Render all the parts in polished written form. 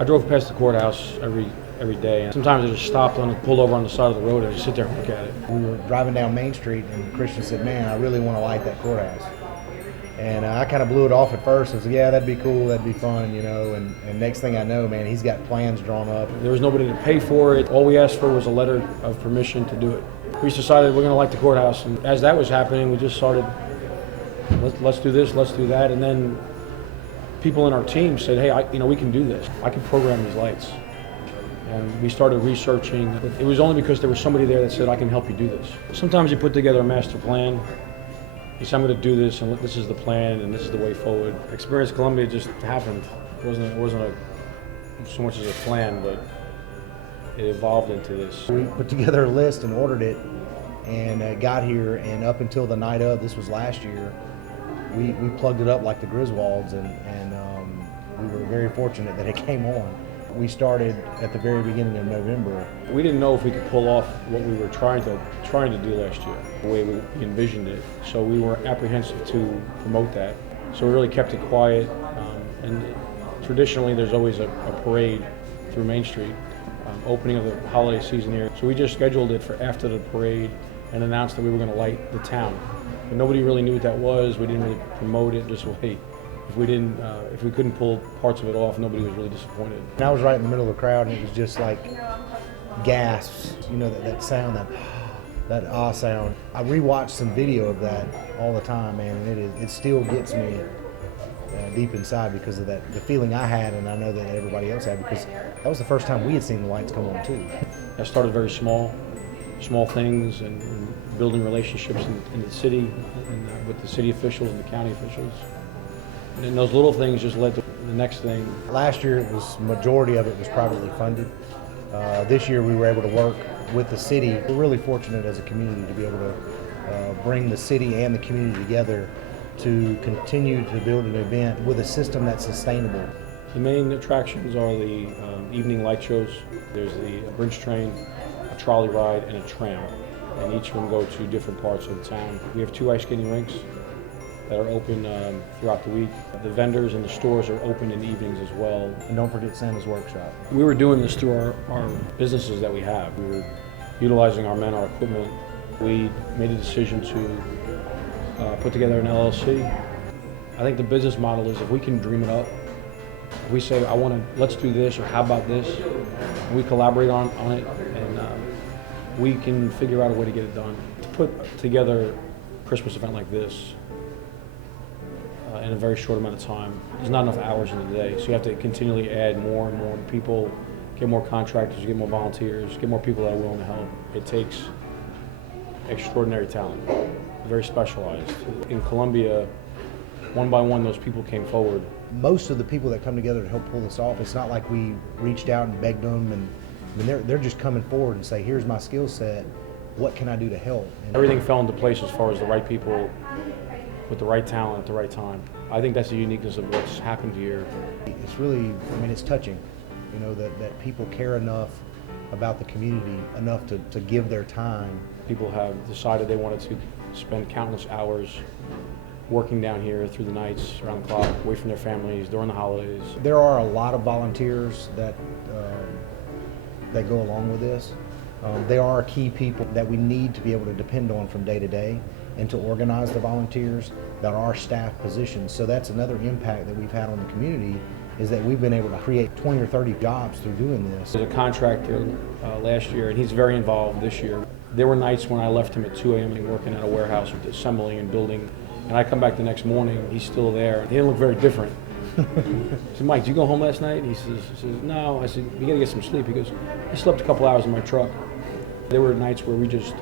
I drove past the courthouse every day, and sometimes I just stopped pulled over on the side of the road and just sit there and look at it. We were driving down Main Street, and Christian said, "Man, I really want to light that courthouse." And I kind of blew it off at first. I said, "Yeah, that'd be cool, that'd be fun, you know." And next thing I know, man, he's got plans drawn up. There was nobody to pay for it. All we asked for was a letter of permission to do it. We just decided we're going to light the courthouse, and as that was happening, we just started, let's do this, let's do that, and then people in our team said, "Hey, we can do this. I can program these lights." And we started researching. It was only because there was somebody there that said, "I can help you do this." Sometimes you put together a master plan. You say, "I'm going to do this, and this is the plan, and this is the way forward." Experience Columbia just happened. It wasn't so much as a plan, but it evolved into this. We put together a list and ordered it, and got here. And up until the night of, this was last year, we plugged it up like the Griswolds, and we were very fortunate that it came on. We started at the very beginning of November. We didn't know if we could pull off what we were trying to do last year, the way we envisioned it. So we were apprehensive to promote that. So we really kept it quiet. And traditionally, there's always a parade through Main Street, opening of the holiday season here. So we just scheduled it for after the parade and announced that we were going to light the town. But nobody really knew what that was. We didn't really promote it. Just wait. If we couldn't pull parts of it off, nobody was really disappointed. And I was right in the middle of the crowd, and it was just like gasps, that sound, that ah sound. I rewatched some video of that all the time, man, and it still gets me deep inside because of the feeling I had, and I know that everybody else had, because that was the first time we had seen the lights come on too. I started very small things, and building relationships in the city and with the city officials and the county officials. And those little things just led to the next thing. Last year, majority of it was privately funded. This year, we were able to work with the city. We're really fortunate as a community to be able to bring the city and the community together to continue to build an event with a system that's sustainable. The main attractions are the evening light shows. There's the bridge train, a trolley ride, and a tram. And each of them go to different parts of the town. We have 2 ice skating rinks that are open throughout the week. The vendors and the stores are open in the evenings as well. And don't forget Santa's Workshop. We were doing this through our businesses that we have. We were utilizing our men, our equipment. We made a decision to put together an LLC. I think the business model is, if we can dream it up, if we say, let's do this, or how about this, and we collaborate on it, and we can figure out a way to get it done. To put together a Christmas event like this in a very short amount of time, there's not enough hours in the day, so you have to continually add more and more people, get more contractors, get more volunteers, get more people that are willing to help. It takes extraordinary talent, very specialized. In Columbia, one by one, those people came forward. Most of the people that come together to help pull this off, it's not like we reached out and begged them, and they're just coming forward and say, "Here's my skill set, what can I do to help?" And everything fell into place as far as the right people with the right talent at the right time. I think that's the uniqueness of what's happened here. It's really, it's touching, that people care enough about the community, enough to give their time. People have decided they wanted to spend countless hours working down here through the nights, around the clock, away from their families, during the holidays. There are a lot of volunteers that go along with this. There are key people that we need to be able to depend on from day to day, and to organize the volunteers that are staff positions. So that's another impact that we've had on the community, is that we've been able to create 20 or 30 jobs through doing this. There's a contractor last year, and he's very involved this year. There were nights when I left him at 2 a.m. working at a warehouse, assembling and building, and I come back the next morning, he's still there. He didn't look very different. I said, "Mike, did you go home last night?" He says, "No." I said, "You gotta get some sleep." He goes, "I slept a couple hours in my truck." There were nights where we just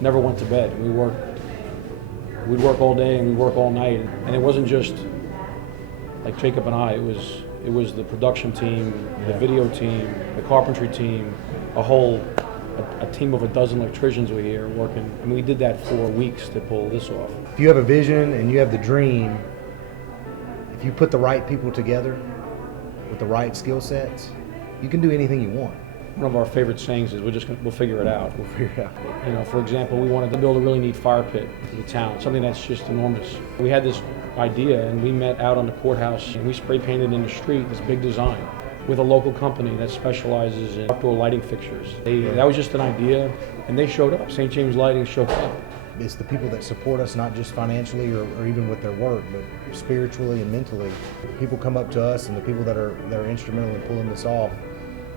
never went to bed. We'd work all day and we'd work all night, and it wasn't just like Jacob and I. It was the production team, the video team, the carpentry team, a team of a dozen electricians were here working, and we did that for weeks to pull this off. If you have a vision and you have the dream, if you put the right people together with the right skill sets, you can do anything you want. One of our favorite sayings is, we'll figure it out. We'll figure it out. For example, we wanted to build a really neat fire pit in the town, something that's just enormous. We had this idea, and we met out on the courthouse, and we spray painted in the street this big design. with a local company that specializes in outdoor lighting fixtures. That was just an idea, and they showed up. St. James Lighting showed up. It's the people that support us, not just financially or even with their work, but spiritually and mentally. People come up to us, and the people that are instrumental in pulling this off,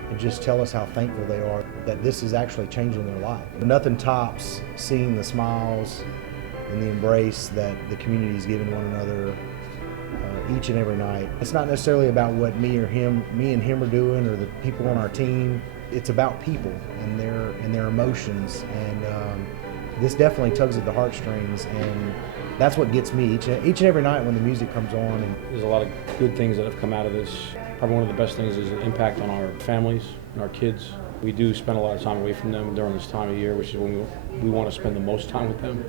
and just tell us how thankful they are that this is actually changing their life. Nothing tops seeing the smiles and the embrace that the community is giving one another each and every night. It's not necessarily about what me and him are doing, or the people on our team. It's about people and their emotions, and this definitely tugs at the heartstrings, and that's what gets me each and every night when the music comes on. And there's a lot of good things that have come out of this. Probably one of the best things is the impact on our families and our kids. We do spend a lot of time away from them during this time of year, which is when we want to spend the most time with them.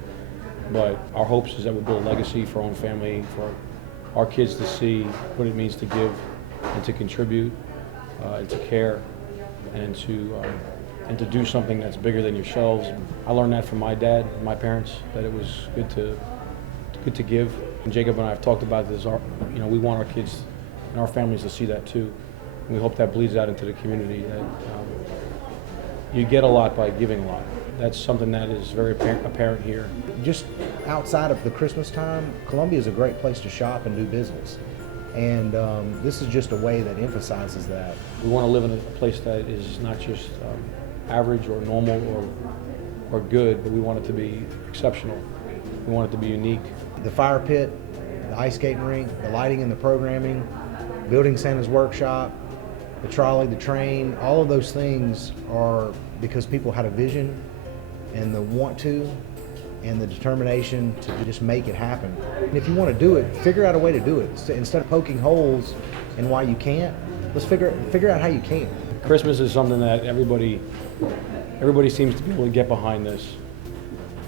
But our hopes is that we build a legacy for our own family, for our kids to see what it means to give and to contribute and to care and to do something that's bigger than yourselves. I learned that from my dad and my parents, that it was good to give. And Jacob and I have talked about this. We want our kids and our families to see that too. And we hope that bleeds out into the community, that you get a lot by giving a lot. That's something that is very apparent here. Just outside of the Christmas time, Columbia is a great place to shop and do business. And this is just a way that emphasizes that. We want to live in a place that is not just average or normal or good, but we want it to be exceptional. We want it to be unique. The fire pit, the ice skating rink, the lighting and the programming, building Santa's workshop, the trolley, the train, all of those things are because people had a vision and the want to and the determination to just make it happen. And if you want to do it, figure out a way to do it. So instead of poking holes in why you can't, let's figure out how you can. Christmas is something that everybody seems to be able to get behind this.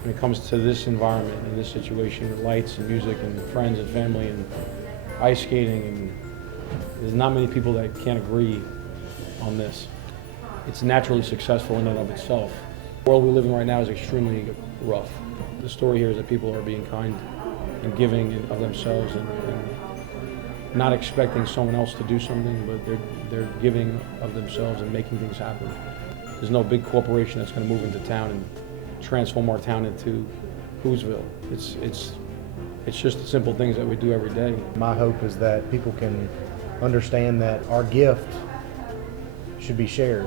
When it comes to this environment and this situation with lights and music and friends and family and ice skating, and there's not many people that can't agree on this. It's naturally successful in and of itself. The world we live in right now is extremely rough. The story here is that people are being kind and giving of themselves and not expecting someone else to do something, but they're giving of themselves and making things happen. There's no big corporation that's going to move into town and transform our town into Whoville. It's just the simple things that we do every day. My hope is that people can understand that our gift should be shared.